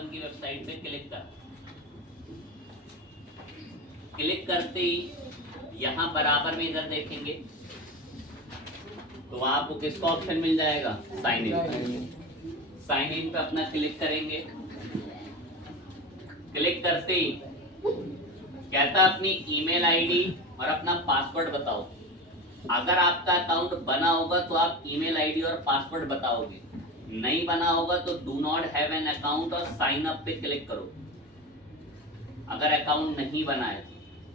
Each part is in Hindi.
पसंद की वेबसाइट पे क्लिक कर। क्लिक करते ही यहाँ बराबर में इधर देखेंगे तो आपको किसका ऑप्शन मिल जाएगा, साइन इन। साइन इन पे अपना क्लिक करेंगे। क्लिक करते ही कहता अपनी ईमेल आईडी और अपना पासवर्ड बताओ। अगर आपका अकाउंट बना होगा तो आप ईमेल आईडी और पासवर्ड बताओगे, नहीं बना होगा तो do not have an account और साइन अप पे क्लिक करो। अगर अकाउंट नहीं बना है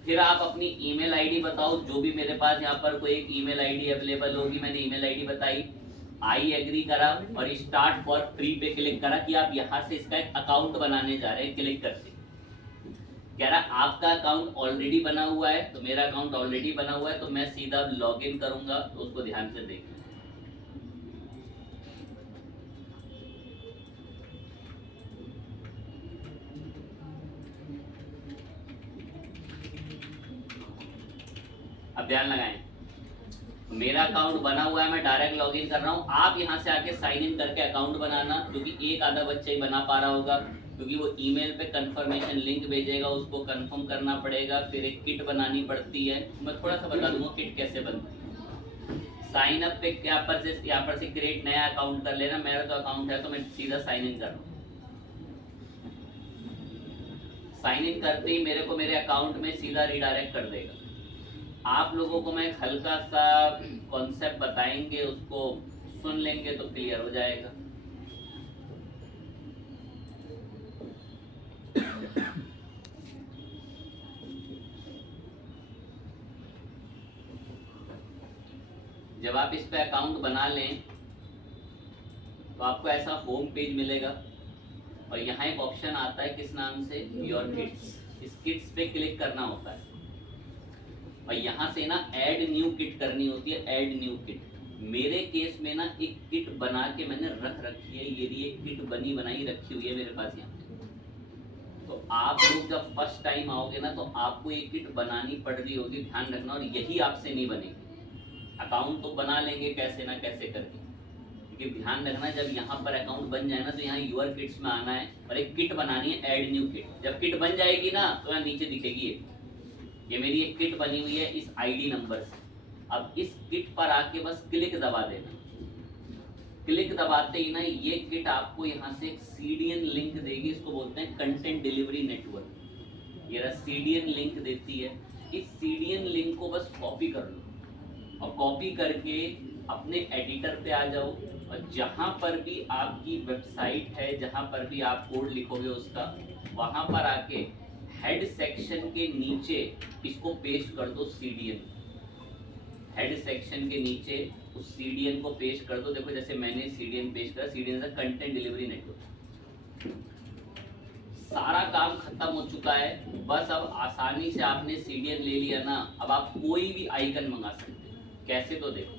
फिर आप अपनी ईमेल आईडी बताओ, जो भी मेरे पास यहाँ पर कोई एक ईमेल आईडी अवेलेबल होगी, मैंने ईमेल आईडी बताई, आई एग्री करा और स्टार्ट फॉर फ्री पे क्लिक करा कि आप यहाँ से इसका एक अकाउंट बनाने जा रहे हैं। क्लिक करते कह रहा आपका अकाउंट ऑलरेडी बना हुआ है, तो मेरा अकाउंट ऑलरेडी बना हुआ है तो मैं सीधा लॉग इन करूंगा, तो उसको ध्यान से देखना। अब ध्यान लगाएं, मेरा अकाउंट बना हुआ है, मैं डायरेक्ट लॉगिन कर रहा हूँ। आप यहाँ से आके साइन इन करके अकाउंट बनाना, क्योंकि एक आधा बच्चा ही बना पा रहा होगा, क्योंकि वो ईमेल पे कंफर्मेशन लिंक भेजेगा, उसको कंफर्म करना पड़ेगा, फिर एक किट बनानी पड़ती है। मैं थोड़ा सा बता दूंगा किट कैसे बनती है। साइन अप पे यहाँ पर से क्रिएट नया अकाउंट कर लेना। मेरा तो अकाउंट है तो मैं सीधा साइन इन कर रहा हूँ। साइन इन करते ही मेरे को मेरे अकाउंट में सीधा रिडायरेक्ट कर देगा। आप लोगों को मैं हल्का सा कॉन्सेप्ट बताएंगे, उसको सुन लेंगे तो क्लियर हो जाएगा। जब आप इस पे अकाउंट बना लें तो आपको ऐसा होम पेज मिलेगा और यहाँ एक ऑप्शन आता है किस नाम से, योर किट्स। इस किट्स पे क्लिक करना होता है और यहाँ से ना ऐड न्यू किट करनी होती है। ऐड न्यू किट, मेरे केस में ना एक किट बना के मैंने रख रखी है, ये एक किट बनी बनाई रखी हुई है मेरे पास यहाँ पे। तो आप लोग जब फर्स्ट टाइम आओगे ना तो आपको एक किट बनानी पड़ रही होगी, ध्यान रखना। और यही आपसे नहीं बनेगी। अकाउंट तो बना लेंगे कैसे ना कैसे करके, लेकिन ध्यान रखना जब यहाँ पर अकाउंट बन जाए ना तो यहाँ यूर किट्स में आना है और एक किट बनानी है, ऐड न्यू किट। जब किट बन जाएगी ना तो यहाँ नीचे दिखेगी ये मेरी एक किट बनी हुई है इस आईडी नंबर से। अब इस किट पर आके बस क्लिक दबा देना। क्लिक दबाते ही ना ये किट आपको यहाँ से एक सीडीएन लिंक देगी, इसको बोलते हैं कंटेंट डिलीवरी नेटवर्क। ये सीडीएन लिंक देती है। इस सीडीएन लिंक को बस कॉपी कर लो और कॉपी करके अपने एडिटर पे आ जाओ और जहाँ पर भी आपकी वेबसाइट है, जहाँ पर भी आप कोड लिखोगे उसका, वहाँ पर आके हेड सेक्शन के नीचे इसको पेस्ट कर दो सीडीएन। हेड सेक्शन के नीचे उस सीडीएन को पेस्ट कर दो। देखो जैसे मैंने सीडीएन पेस्ट करा, सीडीएन से कंटेंट डिलीवरी नेटवर्क। सारा काम खत्म हो चुका है। बस अब आसानी से आपने सीडीएन ले लिया ना, अब आप कोई भी आइकन मंगा सकते हैं। कैसे तो देखो,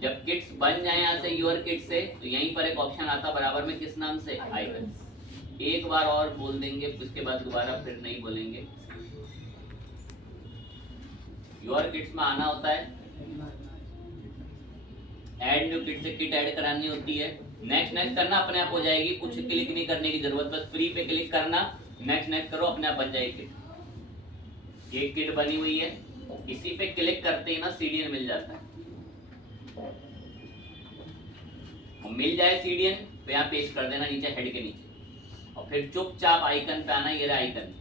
जब किट्स बन जाए यहाँ से यूर किट से तो यहीं पर एक ऑप्शन आता बराबर में किस नाम से, आइकन। एक बार और बोल देंगे, उसके बाद दोबारा फिर नहीं बोलेंगे। योर किट्स में आना होता है, ऐड न्यू किट से किट ऐड करानी होती है। नेक्स्ट नेक्स्ट करना, अपने आप हो जाएगी, कुछ क्लिक नहीं करने की जरूरत, बस फ्री पे क्लिक करना, नेक्स्ट नेक्स्ट करो, अपने आप बन जाएगी किट। ये किट बनी हुई है, इसी पे क्लिक करते ही ना सीडीएन मिल जाता है। मिल जाए सीडीएन तो यहाँ पेस्ट कर देना नीचे हेड के नीचे और फिर चुपचाप आइकन पे आना। ये रहा आइकन,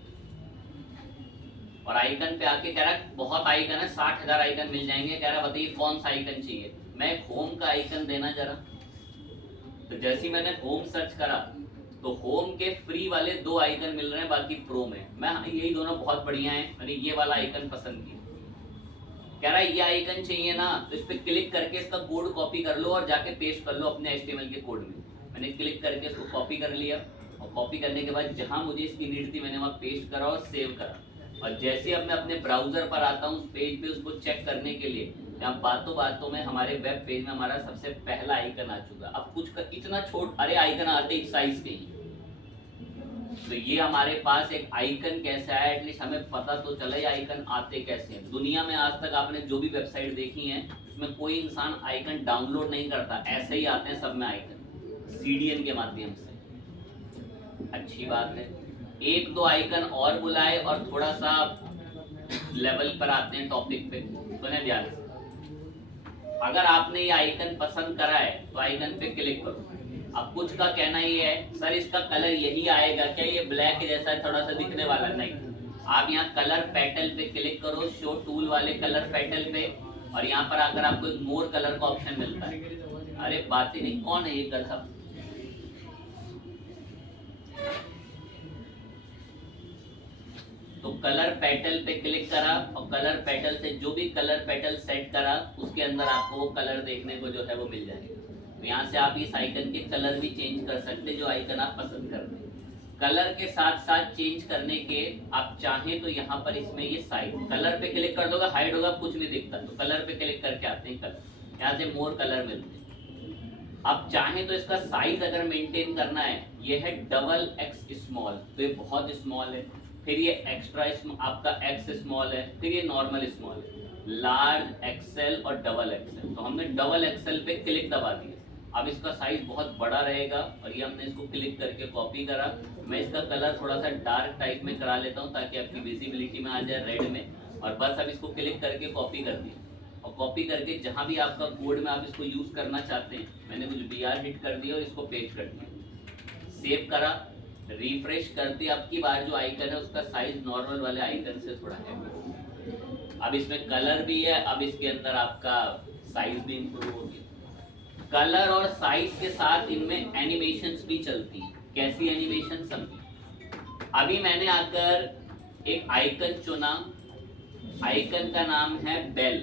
और आइकन पे आके कह रहा है बहुत आइकन है, 60,000 आइकन मिल जाएंगे। कह रहा बताइए कौन सा आइकन चाहिए। मैं एक होम का आइकन देना जरा। तो जैसे ही मैंने होम सर्च करा तो होम के फ्री वाले 2 आइकन मिल रहे हैं, बाकी प्रो में मैं यही दोनों बहुत बढ़िया हैं, मैंने ये वाला आइकन पसंद किया। कह रहा है ये आइकन चाहिए ना, तो इस पे क्लिक करके इसका कोड कॉपी कर लो और जाके पेस्ट कर लो अपने HTML के कोड में। मैंने क्लिक करके इसको कॉपी कर लिया और कॉपी करने के बाद जहां मुझे इसकी नीड थी मैंने वहां पेस्ट करा और सेव करा। और जैसे अब मैं अपने ब्राउजर पर आता हूँ उस पेज पे उसको चेक करने के लिए, यहाँ बातों बातों में हमारे वेब पेज में हमारा सबसे पहला आइकन आ चुका। अब कुछ इतना छोट, अरे आइकन आते इस साइज के ही। तो ये हमारे पास एक आइकन कैसे आया, एटलीस्ट हमें पता तो चला ये आइकन आते कैसे हैं। दुनिया में आज तक आपने जो भी वेबसाइट देखी है उसमें कोई इंसान आइकन डाउनलोड नहीं करता, ऐसे ही आते हैं सब में आइकन। CDN के माध्यम से। अच्छी बात है, एक दो आइकन और बुलाए और थोड़ा सा लेवल पर आते हैं टॉपिक पे। सुने ध्यान से, अगर आपने ये आइकन पसंद करा है तो आइकन पे क्लिक करो। अब कुछ का कहना ये है सर इसका कलर यही आएगा क्या, ये ब्लैक जैसा थोड़ा सा दिखने वाला, नहीं। आप यहाँ कलर पैटल पे क्लिक करो, शो टूल वाले कलर पैटल पे, और यहाँ पर आकर आपको एक मोर कलर का ऑप्शन मिलता है। अरे बात ही नहीं, कौन है ये गधा? तो कलर पैटल पे क्लिक करा और कलर पैटल से जो भी कलर पैटल सेट करा उसके अंदर आपको वो कलर देखने को जो है वो मिल जाएगा। तो यहाँ से आप इस आइकन के कलर भी चेंज कर सकते हैं जो आइकन आप पसंद करते हैं। कलर के साथ साथ चेंज करने के आप चाहें तो यहाँ पर इसमें ये साइड कलर पे क्लिक कर दोगे, हाइड होगा, कुछ नहीं दिखता। तो कलर पे क्लिक करके आते हैं कलर, यहाँ से मोर कलर मिलते हैं। आप चाहें तो इसका साइज अगर मेंटेन करना है, ये है डबल एक्स स्मॉल, तो ये बहुत स्मॉल है। फिर ये एक्स्ट्रा आपका एक्स स्मॉल है, फिर ये नॉर्मल स्मॉल है, लार्ज एक्सेल और डबल एक्सेल। तो हमने डबल एक्सेल पे क्लिक दबा दिया। अब इसका साइज बहुत बड़ा रहेगा और ये हमने इसको क्लिक करके कॉपी करा। मैं इसका कलर थोड़ा सा डार्क टाइप में करा लेता हूँ ताकि आपकी विजिबिलिटी में आ जाए रेड में। और बस अब इसको क्लिक करके कॉपी कर दिया, और कॉपी करके जहाँ भी आपका कोड में आप इसको यूज करना चाहते हैं, मैंने कुछ BR हिट कर दिया और इसको पेस्ट कर दिया, सेव करा, रिफ्रेश करते अब की बार जो आइकन है उसका साइज नॉर्मल वाले आइकन से थोड़ा है। अब इसमें कलर भी है, अब इसके अंदर आपका साइज भी इंप्रूव हो गया। कलर और साइज के साथ इनमें एनिमेशंस भी चलती है। कैसी एनिमेशन समझिए, अभी मैंने आकर एक आइकन चुना, आइकन का नाम है बेल।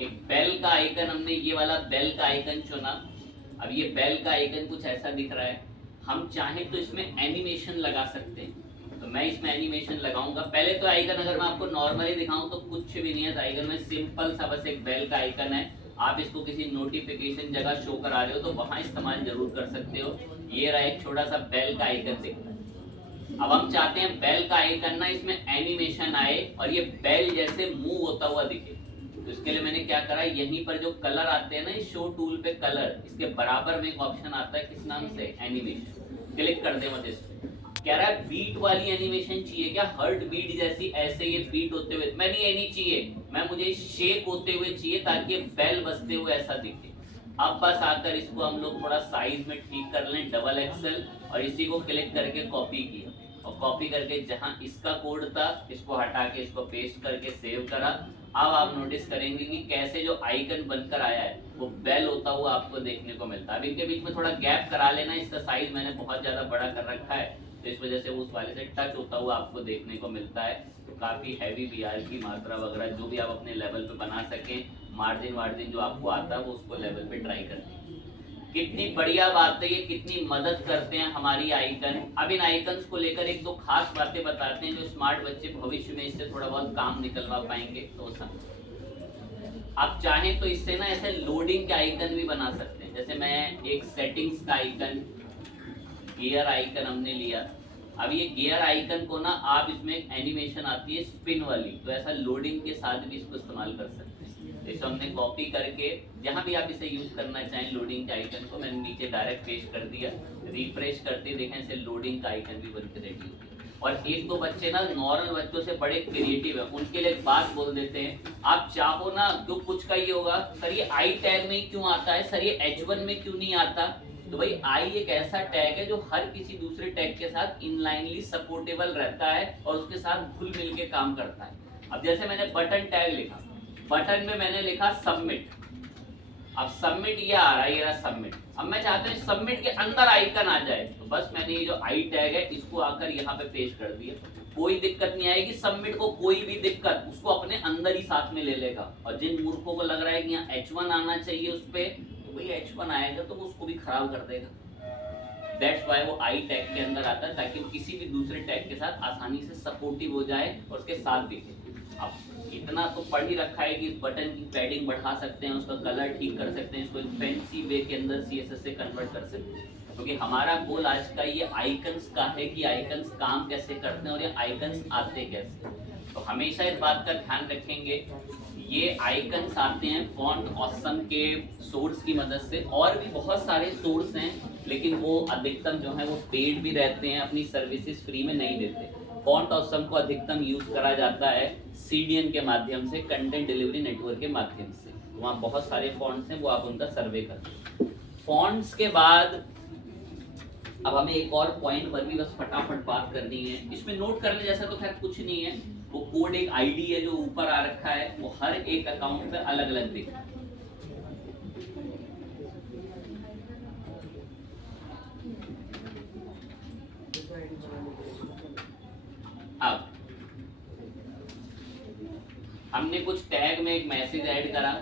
एक बेल का आइकन, हमने ये वाला बेल का आइकन चुना। अब ये बेल का आइकन कुछ ऐसा दिख रहा है, हम चाहें तो इसमें एनिमेशन लगा सकते हैं। तो मैं इसमें एनिमेशन लगाऊंगा। पहले तो आइकन अगर मैं आपको नॉर्मली दिखाऊं तो कुछ भी नहीं है आइकन में, सिंपल सा बस एक बेल का आइकन है। आप इसको किसी नोटिफिकेशन जगह शो करा रहे हो तो वहां इस्तेमाल जरूर कर सकते हो। ये रहा एक छोटा सा बेल का आइकन दिख रहा है। अब हम चाहते हैं बेल का आइकन ना इसमें एनिमेशन आए और ये बेल जैसे मूव होता हुआ दिखे। तो इसके लिए मैंने क्या करा, यहीं पर जो कलर आते हैं ना, इस शो टूल पे कलर, इसके बराबर में एक ऑप्शन आता है किस नाम से, एनिमेशन। क्लिक कर दे मत इस पे। कह रहा है बीट वाली एनिमेशन चाहिए क्या, हर्ट बीट जैसी, ऐसे ये बीट होते हुए, मैं नहीं, ये नहीं चाहिए, मैं मुझे शेक होते हुए चाहिए ताकि बेल बजते हुए ऐसा दिखे। अब बस आकर इसको हम लोग थोड़ा साइज में ठीक कर लें, डबल एक्सेल, और इसी को क्लिक करके कॉपी किया, और कॉपी करके जहां इसका कोड था इसको हटा के इसको पेस्ट करके सेव करा। अब आप नोटिस करेंगे कि कैसे जो आइकन बनकर आया है वो बेल होता हुआ आपको देखने को मिलता है। अब इनके बीच में थोड़ा गैप करा लेना, इसका साइज मैंने बहुत ज्यादा बड़ा कर रखा है तो इस वजह से उस वाले से टच होता हुआ आपको देखने को मिलता है। तो काफी हैवी BR की मात्रा वगैरह जो भी आप अपने लेवल पे बना सकें, मार्जिन वार्जिन जो आपको आता है वो उसको लेवल पे ट्राई करें। कितनी बढ़िया बात है ये, कितनी मदद करते हैं हमारी आइकन। अब इन आइकन्स को लेकर एक दो खास बातें बताते हैं जो स्मार्ट बच्चे भविष्य में इससे थोड़ा बहुत काम निकलवा पाएंगे। तो आप चाहें तो इससे ना ऐसे लोडिंग के आइकन भी बना सकते हैं। जैसे मैं एक सेटिंग्स का आइकन, गियर आइकन हमने लिया। अब ये गियर आइकन को ना आप इसमें एक एनिमेशन आती है स्पिन वाली, तो ऐसा लोडिंग के साथ भी इसको इस्तेमाल कर सकते हैं। तो इसे हमने कॉपी करके जहां भी आप इसे यूज करना चाहें लोडिंग के आइकन को, मैंने नीचे डायरेक्ट पेस्ट कर दिया। रिफ्रेश करते देखें इसे लोडिंग का आइकन भी बनकर रेडी हो गया। और एक दो बच्चे ना नॉर्मल बच्चों से बड़े क्रिएटिव है, उनके लिए एक बात बोल देते हैं। आप चाहो ना तो कुछ का ये होगा, सर ये आई टैग में क्यों आता है, सर ये H1 में क्यों नहीं आता। तो भाई आई एक ऐसा टैग है जो हर किसी दूसरे टैग के साथ इनलाइनली सपोर्टेबल रहता है और उसके साथ घुल मिल के काम करता है। अब जैसे मैंने बटन टैग लिखा, बटन में मैंने लिखा सबमिट। अब सबमिट ये आ रहा है, ये रहा सबमिट। अब मैं चाहता हूँ सबमिट के अंदर आइकन आ जाए, तो बस मैंने ये जो आई टैग है इसको आकर यहाँ पे पेस्ट कर दिया। कोई दिक्कत नहीं आएगी, सबमिट को कोई भी दिक्कत उसको अपने अंदर ही साथ में ले लेगा। और जिन मूर्खों को लग रहा है कि यहाँ H1 आना चाहिए उस पर, तो भाई H1 आएगा तो वो उसको भी खराब कर देगा। दैट्स वाई वो आई टैग के अंदर आता है ताकि वो किसी भी दूसरे टैग के साथ आसानी से सपोर्टिव हो जाए और उसके साथ दिखे। अब इतना तो पढ़ ही रखा है कि इस बटन की पैडिंग बढ़ा सकते हैं, उसका कलर ठीक कर सकते हैं, इसको एक फैंसी वे के अंदर CSS से कन्वर्ट कर सकते हैं। क्योंकि हमारा गोल आज का ये आइकन्स का है कि आइकन्स काम कैसे करते हैं और ये आइकन्स आते कैसे। तो हमेशा इस बात का ध्यान रखेंगे, ये आइकन्स आते हैं फॉन्ट ऑसम के सोर्स की मदद से, और भी बहुत सारे सोर्स हैं, लेकिन वो अधिकतम जो है वो पेड भी रहते हैं, अपनी सर्विसेज फ्री में नहीं देते। फॉन्ट ऑसम को अधिकतम यूज करा जाता है CDN के माध्यम से, कंटेंट डिलीवरी नेटवर्क के माध्यम से। वहाँ बहुत सारे फॉन्ट्स हैं, वो आप उनका सर्वे करते हैं। फॉन्ट्स के बाद अब हमें एक और पॉइंट पर भी बस फटाफट बात करनी है। इसमें नोट करने जैसा तो खैर कुछ नहीं है, वो कोड एक आईडी है जो ऊपर आ रखा है, वो हर एक अकाउंट पे अलग अलग दिख रहा है। अब हमने कुछ टैग में एक मैसेज ऐड करा,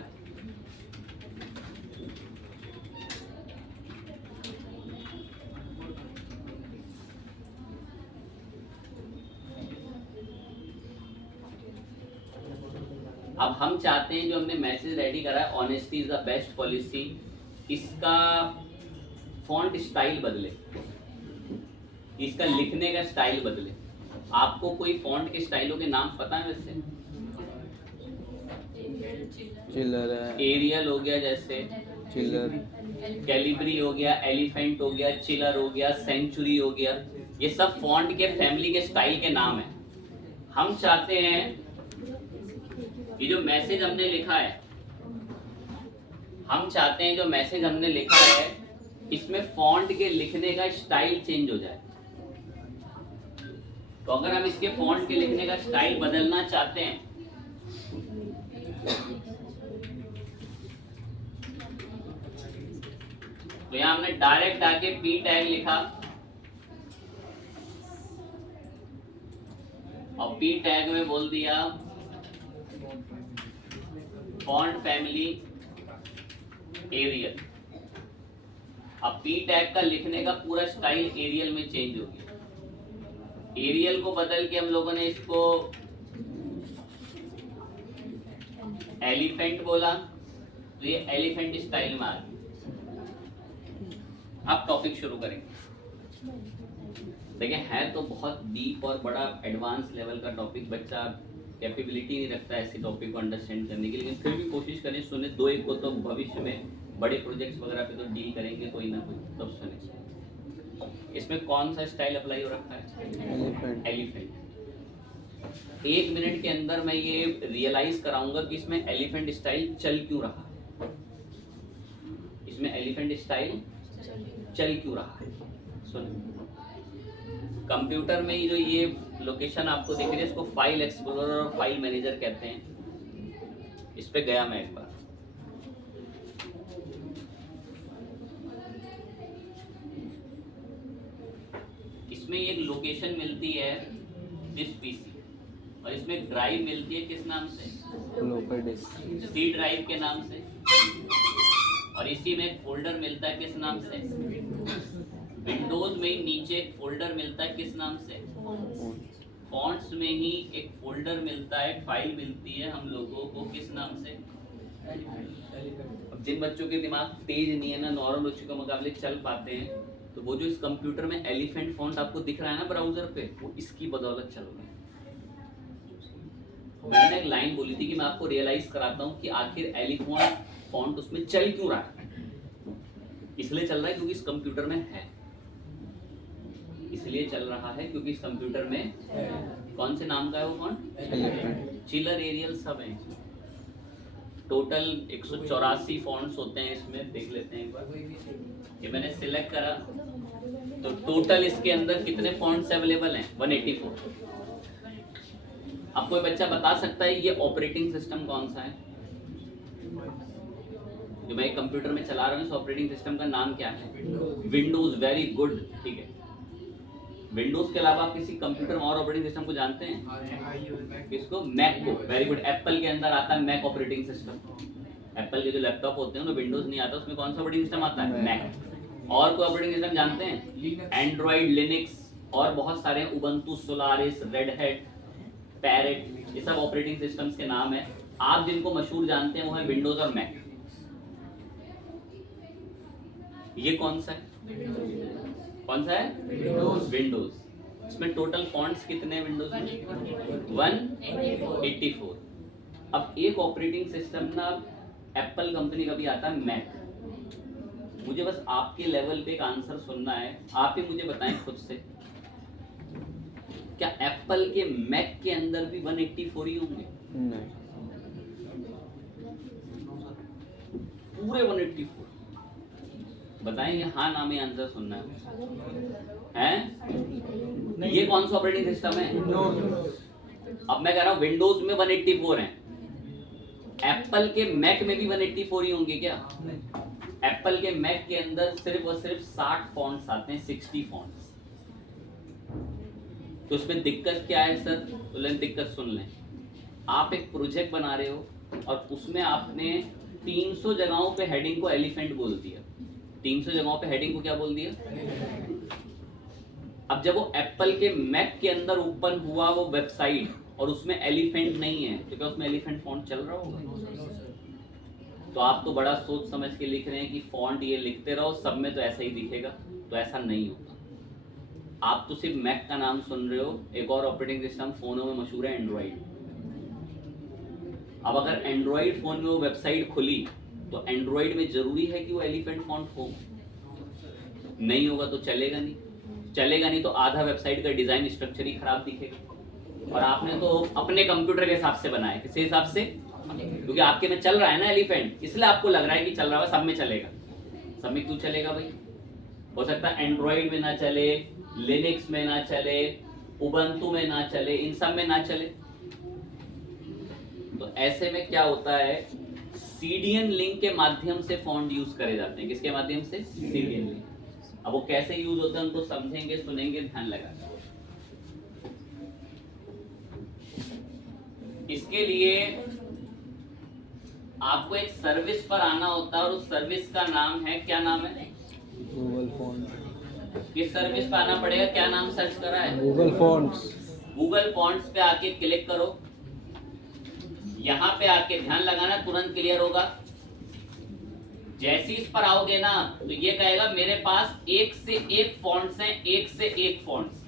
अब हम चाहते हैं जो हमने मैसेज रेडी करा है, honesty is the best policy, इसका फॉन्ट स्टाइल बदले, इसका लिखने का स्टाइल बदले। आपको कोई फॉन्ट के स्टाइलों के नाम पता है वैसे? चिलर है, एरियल हो गया, जैसे चिलर, कैलिब्री हो गया, एलिफेंट हो गया, चिलर हो गया, सेंचुरी हो गया, ये सब फॉन्ट के फैमिली के स्टाइल के नाम हैं। हम चाहते हैं कि जो मैसेज हमने लिखा है, हम चाहते हैं जो मैसेज हमने लिखा है इसमें फॉन्ट के लिखने का स्टाइल चेंज हो जाए। तो अगर हम इसके फॉन्ट के लिखने का स्टाइल बदलना चाहते हैं तो यहां हमने डायरेक्ट आके P टैग लिखा और P टैग में बोल दिया फॉन्ट फैमिली एरियल। अब P टैग का लिखने का पूरा स्टाइल एरियल में चेंज हो गया। एरियल को बदल के हम लोगों ने इसको एलिफेंट बोला, तो ये एलिफेंट स्टाइल में आ गया। अब टॉपिक शुरू करेंगे। देखिए है तो बहुत डीप और बड़ा एडवांस लेवल का टॉपिक, बच्चा कैपेबिलिटी नहीं रखता ऐसे टॉपिक को अंडरस्टैंड करने की, लेकिन फिर भी कोशिश करें सुने। दो एक को तो भविष्य में बड़े प्रोजेक्ट्स वगैरह पे तो डील करेंगे कोई ना कोई, तब सुने। इसमें कौन सा स्टाइल अप्लाई हो रखा है? एलिफेंट। एलिफेंट। 1 मिनट के अंदर मैं ये रियलाइज कराऊंगा कि इसमें एलिफेंट स्टाइल चल क्यों रहा है, इसमें एलिफेंट स्टाइल चल क्यों रहा है। सुनिए, कंप्यूटर में जो ये लोकेशन आपको दिख रही है इसको फाइल एक्सप्लोरर और फाइल मैनेजर कहते हैं। इस पे गया मैं एक बार, इसमें एक लोकेशन मिलती है दिस पीसी, और इसमें ड्राइव मिलती है किस नाम से? लोकल डिस्क, सी ड्राइव के नाम से, और इसी में एक फोल्डर मिलता है किस नाम से? विंडोज में ही नीचे एक फोल्डर मिलता है किस नाम से? फॉन्ट्स में ही एक फोल्डर मिलता है, फाइल मिलती है हम लोगों को किस नाम से? अब जिन बच्चों के दिमाग तेज नहीं है ना, नॉर्मल बच्चों के मुकाबले चल पाते हैं, तो वो जो इस कंप्यूटर में एलिफेंट फॉन्ट आपको दिख रहा है ना ब्राउजर पे, वो इसकी बदौलत चल रहा है। मैंने एक लाइन बोली थी कि मैं आपको रियलाइज कराता हूँ कि आखिर एलिफेंट फॉन्ट उसमें चल क्यों रहा है। इसलिए चल रहा है क्योंकि इस कंप्यूटर में है, इसलिए चल रहा है क्योंकि इस कंप्यूटर में कौन से नाम का है वो फॉन्ट? एलिफेंट। चिलर, एरियल सब है। टोटल 184 फॉन्ट्स होते हैं इसमें, देख लेते हैं एक बार। ये मैंने सिलेक्ट करा तो टोटल इसके अंदर कितने फॉन्ट्स अवेलेबल हैं? 184। अब कोई बच्चा बता सकता है ये ऑपरेटिंग सिस्टम कौन सा है जो मैं कंप्यूटर में चला रहा हूँ? इस ऑपरेटिंग सिस्टम का नाम क्या है? विंडोज। वेरी गुड, ठीक है। विंडोज के अलावा आप किसी कंप्यूटर में और ऑपरेटिंग सिस्टम को जानते हैं? किसको? मैक को। Very good. एप्पल के अंदर आता है मैक ऑपरेटिंग सिस्टम। एप्पल के जो लैपटॉप होते हैं उनमें विंडोज नहीं आता, उसमें कौन सा ऑपरेटिंग सिस्टम आता है? मैक। और कोई ऑपरेटिंग सिस्टम जानते हैं? एंड्रॉइड, लिनक्स और बहुत सारे, Ubuntu, Solaris, red hat, parrot, ये सब ऑपरेटिंग सिस्टम्स के नाम है। आप जिनको मशहूर जानते हैं वो है विंडोज और मैक। ये कौन सा है? कौन सा है? विंडोज। इसमें टोटल फॉन्ट्स कितने हैं विंडोज में? 184। अब एक ऑपरेटिंग सिस्टम ना एप्पल कंपनी का भी आता है मैक। मुझे बस आपके लेवल पे एक आंसर सुनना है, आप ही मुझे बताएं खुद से, क्या एप्पल के मैक के अंदर भी 184 ही होंगे? नहीं। पूरे 184? बताएंगे हाँ ना में आंसर सुनना है? ये कौन सा ऑपरेटिंग सिस्टम है? अब मैं कह रहा हूँ विंडोज में 184 हैं, एप्पल के मैक में भी 184 ही होंगे क्या? एप्पल के मैक के अंदर सिर्फ और सिर्फ 60 फॉन्ट्स आते हैं, 60 फॉन्ट्स। तो उसमें दिक्कत क्या है सर? तो दिक्कत सुन लें। आप एक प्रोजेक्ट बना रहे हो और उसमें आपने 300 जगहों पे हेडिंग को एलिफेंट बोल दिया। 300 जगहों पे हेडिंग को क्या बोल दिया? अब जब वो एप्पल के मैक के अंदर ओपन हुआ वो वेबसाइट और उसमें एलिफेंट नहीं है, तो क्या उसमें एलिफेंट फॉन्ट चल रहा होगा? तो आप तो बड़ा सोच समझ के लिख रहे हैं कि फॉन्ट ये लिखते रहो, सब में तो ऐसा ही दिखेगा, तो ऐसा नहीं होगा। आप तो सिर्फ मैक का नाम सुन रहे हो, एक और ऑपरेटिंग सिस्टम फोनों में मशहूर है एंड्रॉइड। अब अगर एंड्रॉइड फोन में वो वेबसाइट खुली तो एंड्रॉइड में जरूरी है कि वो एलिफेंट फॉन्ट हो? नहीं होगा तो चलेगा नहीं, चलेगा नहीं तो आधा वेबसाइट का डिजाइन स्ट्रक्चर ही खराब दिखेगा। और आपने तो अपने कंप्यूटर के हिसाब से बनाया, किस हिसाब से? क्योंकि आपके में चल रहा है ना एलिफेंट, इसलिए आपको लग रहा है कि चल रहा है, सब में चलेगा। सब में क्यों चलेगा भाई? हो सकता है एंड्रॉइड में ना चले, लिनक्स में ना चले, उबंटू में ना चले, इन सब में ना चले। तो ऐसे में क्या होता है, सीडीएन लिंक के माध्यम से फॉन्ट यूज करे जाते हैं। किसके माध्यम से? CDN link. अब वो कैसे यूज होते हैं उनको समझेंगे, सुनेंगे, ध्यान लगाना। इसके लिए आपको एक सर्विस पर आना होता है और उस सर्विस का नाम है, क्या नाम है? Google font. किस सर्विस पे आना पड़ेगा? क्या नाम सर्च करा है? Google fonts. गूगल फॉन्ट्स पे आके क्लिक करो। यहाँ पे आके ध्यान लगाना, तुरंत क्लियर होगा। जैसे इस पर आओगे ना तो ये कहेगा मेरे पास एक से एक फॉन्ट्स हैं, एक से एक फॉन्ट्स।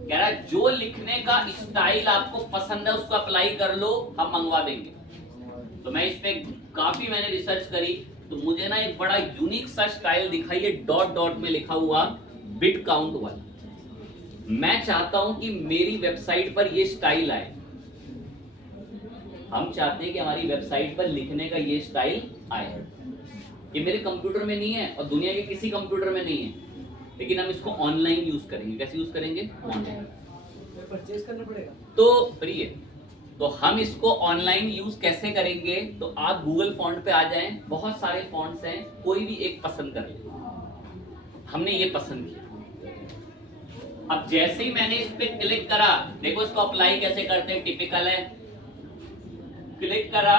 कह रहा है जो लिखने का स्टाइल आपको पसंद है उसको अप्लाई कर लो, हम मंगवा देंगे। तो मैं इस पे काफी मैंने रिसर्च करी तो मुझे ना एक बड़ा यूनिक सा स्टाइल दिखाई है, डॉट डॉट में लिखा हुआ बिट काउंट वाला। मैं चाहता हूं कि मेरी वेबसाइट पर ये स्टाइल आए। हम चाहते हैं कि हमारी वेबसाइट पर लिखने का ये स्टाइल आए। ये मेरे कंप्यूटर में नहीं है और दुनिया के किसी कंप्यूटर में नहीं है, लेकिन हम इसको ऑनलाइन यूज करेंगे। कैसे यूज करेंगे? ऑनलाइन। परचेज करना पड़ेगा तो फ्री है। तो हम इसको ऑनलाइन यूज कैसे करेंगे? तो आप गूगल फॉन्ट पे आ जाएं, बहुत सारे फॉन्ट्स हैं, कोई भी एक पसंद कर ले। हमने ये पसंद किया। अब जैसे ही मैंने इस पे क्लिक करा, देखो इसको अप्लाई कैसे करते हैं, टिपिकल है। क्लिक करा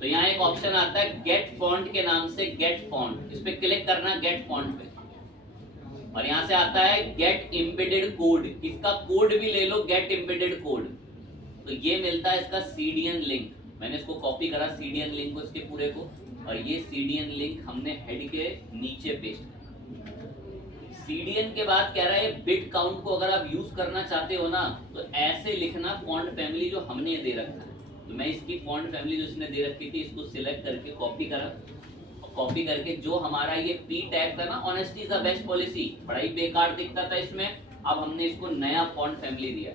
तो यहाँ एक ऑप्शन आता है गेट फॉन्ट के नाम से, गेट फॉन्ट। इस पे क्लिक करना, गेट फॉन्ट पे, और यहाँ से आता है गेट एम्बेडेड कोड। इसका कोड भी ले लो, गेट एम्बेडेड कोड। तो ये मिलता है इसका सीडीएन लिंक। मैंने इसको कॉपी करा सीडीएन लिंक को, इसके पूरे को, और ये सीडीएन लिंक हमने हेड के नीचे पेस्ट किया। सीडीएन के बाद कह रहा है बिट काउंट को अगर आप यूज करना चाहते हो ना तो ऐसे लिखना फॉन्ट फैमिली जो हमने दे रखा है। तो मैं इसकी फॉन्ट फैमिली जो इसने दे रखी थी इसको सिलेक्ट करके कॉपी करा। कॉपी करके जो हमारा ये पी टैग था ना, honesty is the best policy, बड़ा ही बेकार दिखता था इसमें, अब हमने इसको नया फॉन्ट फैमिली दिया।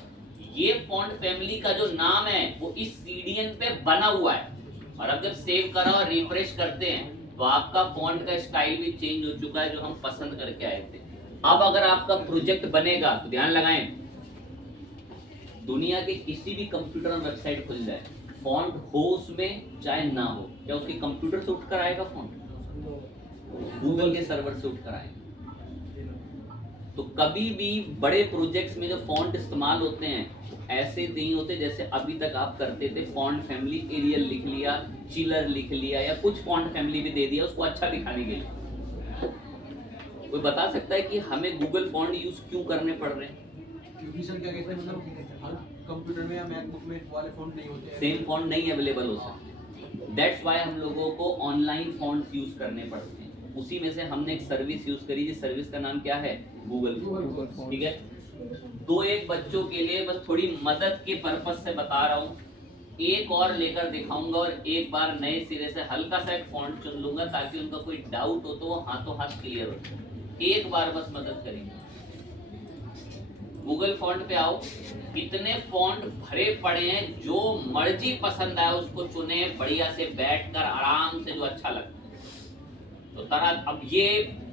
ये फॉन्ट फैमिली का जो नाम है वो इस सीडीएन पे बना हुआ है। और अब जब सेव करा और रिफ्रेश करते हैं तो आपका फॉन्ट का स्टाइल भी चेंज हो चुका है जो हम पसंद करके आए थे। अब अगर आपका प्रोजेक्ट बनेगा तो ध्यान लगाएं, दुनिया के किसी भी कंप्यूटर और वेबसाइट खुल जाए, फॉन्ट हो उसमें चाहे ना हो, क्या उसके कंप्यूटर से उठकर आएगा फॉन्ट? गूगल के सर्वर से उठकर आएगा। तो कभी भी बड़े प्रोजेक्ट्स में जो फॉन्ट इस्तेमाल होते हैं ऐसे नहीं होते जैसे अभी तक आप करते थे। फॉन्ट फैमिली एरियल लिख लिया, चिलर लिख लिया, या कुछ फॉन्ट फैमिली भी दे दिया उसको अच्छा दिखाने के लिए। कोई बता सकता है कि हमें गूगल फॉन्ट यूज क्यों करने पड़ रहे हैं? क्योंकि सर क्या कहते हैं, मतलब हर कंप्यूटर में या मैकबुक में वाले फॉन्ट नहीं होते हैं, सेम फॉन्ट नहीं अवेलेबल हो सकते। दैट्स वाई हम लोगों को ऑनलाइन फॉन्ट्स यूज करने पड़ते हैं। उसी में से हमने एक सर्विस यूज करी, जिस सर्विस का नाम क्या है? Google font. ठीक है, दो एक बच्चों के लिए बस थोड़ी मदद के पर्पस से बता रहा हूँ, एक और लेकर दिखाऊंगा और एक बार नए सिरे से हल्का सा एक फॉन्ट चुन लूंगा ताकि उनका कोई डाउट हो तो वो हाथों हाथ क्लियर हो। एक बार बस मदद करेंगे। गूगल फॉन्ट पे आओ, कितने फॉन्ट भरे पड़े हैं, जो मर्जी पसंद आए उसको चुने, बढ़िया से बैठकर आराम से जो अच्छा लगता है। तो तरह अब ये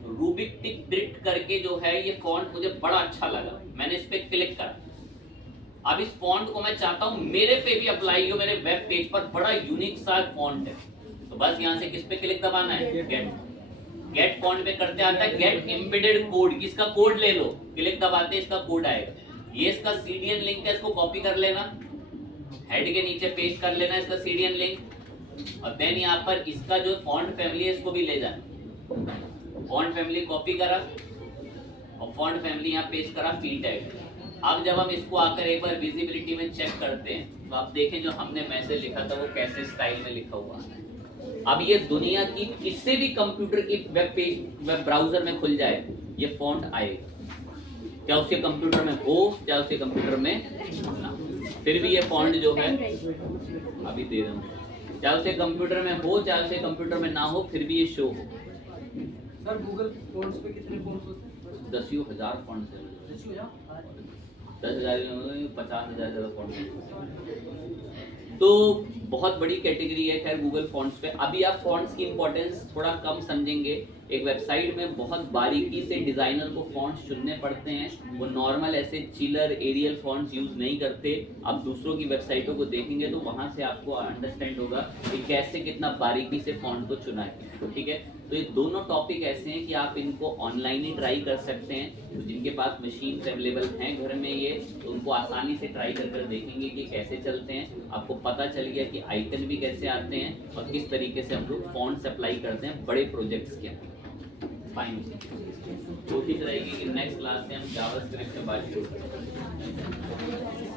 रूबिक टिक ब्रिट करके जो है ये फॉन्ट मुझे बड़ा अच्छा लगा, मैंने इस पे क्लिक करा। अब इस फॉन्ट को मैं चाहता हूं मेरे पे भी अप्लाई हो, मेरे वेब पेज पर बड़ा यूनिक सा फॉन्ट है। तो बस यहाँ से किस पे क्लिक दबाना है, गेट फॉन्ट पे करते आता है गेट एम्बेडेड कोड, किसका कोड ले लो, क्लिक दबाते इसका कोड आएगा। ये इसका सीडीएन लिंक है, इसको कॉपी कर लेना, हेड के नीचे पेस्ट कर लेना इसका सीडीएन लिंक, और देन यहाँ पर इसका जो फॉन्ट फैमिली है इसको भी ले जाना। फॉन्ट फैमिली कॉपी करा और फॉन्ट फैमिली यहाँ पेस्ट करा, फील्ड टैग। अब जब हम इसको आकर एक बार विजिबिलिटी में चेक करते हैं तो आप देखें जो हमने मैसेज लिखा था वो कैसे स्टाइल में लिखा हुआ है। अब ये दुनिया की किसी भी कंप्यूटर की वेब पेज वेब ब्राउजर में खुल जाए ये फॉन्ट आएगा, क्या उसके कंप्यूटर में हो क्या उसके कंप्यूटर में ना, फिर भी ये फॉन्ट जो है अभी दे रहा हूँ, चाहे उसके कंप्यूटर में हो चाहे उसके कंप्यूटर में ना हो फिर भी ये शो हो। सर गूगल फॉन्ट्स पे कितने फॉन्ट्स होते हैं? 10,000 फॉन्ट्स हैं, 10,000 50,000 फॉन्ट। तो बहुत बड़ी कैटेगरी है खैर गूगल फॉन्ट्स पे। अभी आप फॉन्ट्स की इंपॉर्टेंस थोड़ा कम समझेंगे। एक वेबसाइट में बहुत बारीकी से डिजाइनर को फॉन्ट्स चुनने पड़ते हैं, वो नॉर्मल ऐसे चिलर एरियल फॉन्ट्स यूज नहीं करते। आप दूसरों की वेबसाइटों को देखेंगे तो वहां से आपको अंडरस्टैंड होगा कि कैसे कितना बारीकी से फॉन्ट को चुना है। तो ठीक है, तो ये दोनों टॉपिक ऐसे हैं कि आप इनको ऑनलाइन ही ट्राई कर सकते हैं। तो जिनके पास मशीन अवेलेबल हैं घर में ये, तो उनको आसानी से ट्राई कर देखेंगे कि कैसे चलते हैं। आपको पता चल गया कि आइकन भी कैसे आते हैं और किस तरीके से हम लोग फॉन्ट्स अप्लाई करते हैं बड़े प्रोजेक्ट्स के अंदर। फाइन, कोशिश रहेगी कि नेक्स्ट क्लास से हम जावास्क्रिप्ट के बात शुरू करें।